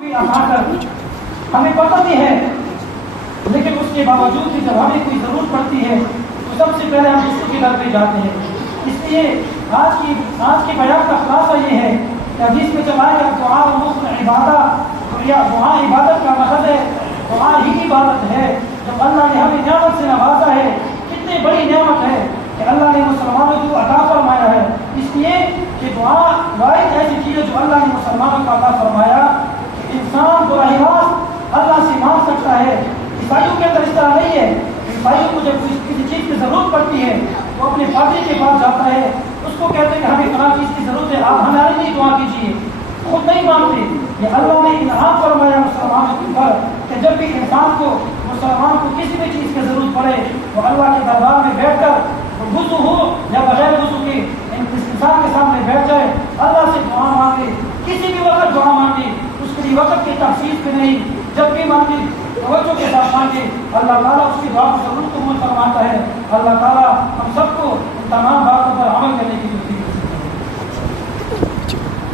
ہمیں پتہ بھی ہے، لیکن اس کے باوجود بھی جب ہمیں کوئی ضرورت پڑتی ہے تو سب سے پہلے ہم اس کے در پہ جاتے ہیں۔ اس لیے آج کے بیان کا خلاصہ یہ ہے کہ حدیث میں جب آئے کہ دعا عبادت، یا دعا عبادت کا مطلب ہے دعا ہی عبادت ہے۔ جب اللہ نے ہمیں نعمت سے نوازا ہے، کتنی بڑی نعمت ہے کہ اللہ نے مسلمانوں کو عطا فرمایا ہے، اس لیے کہ دعا واحد ایسی چیز ہے جو اللہ نے مسلمانوں کو عطا فرمایا کہ انسان براہ راست اللہ سے مانگ سکتا ہے۔ عیسائیوں کے اندر اس طرح نہیں ہے۔ عیسائیوں کو جب کسی چیز کی ضرورت پڑتی ہے وہ اپنے پادری کے پاس جاتا ہے، اس کو کہتے ہیں کہ ہمیں فلاں چیز کی ضرورت ہے، آپ ہمارے لیے دعا کیجیے، خود نہیں مانگتے۔ یہ اللہ نے انعام فرمایا مسلمانوں کے اوپر کہ جب بھی انسان کو، مسلمان کو کسی بھی چیز کی ضرورت پڑے وہ اللہ کے دربار میں بیٹھ کر وضو ہو یا بغیر وضو کے انسان کے سامنے بیٹھ جائے، اللہ سے دعا مانگے، کسی بھی وقت دعا مانگے، اس کے لیے وقت کی تخصیص پہ نہیں، جب بھی مانگے توجہ کے ساتھ مانگے، اللہ تعالیٰ اس کی دعا کو ضرور قبول فرماتا ہے۔ اللہ تعالیٰ ہم سب کو تمام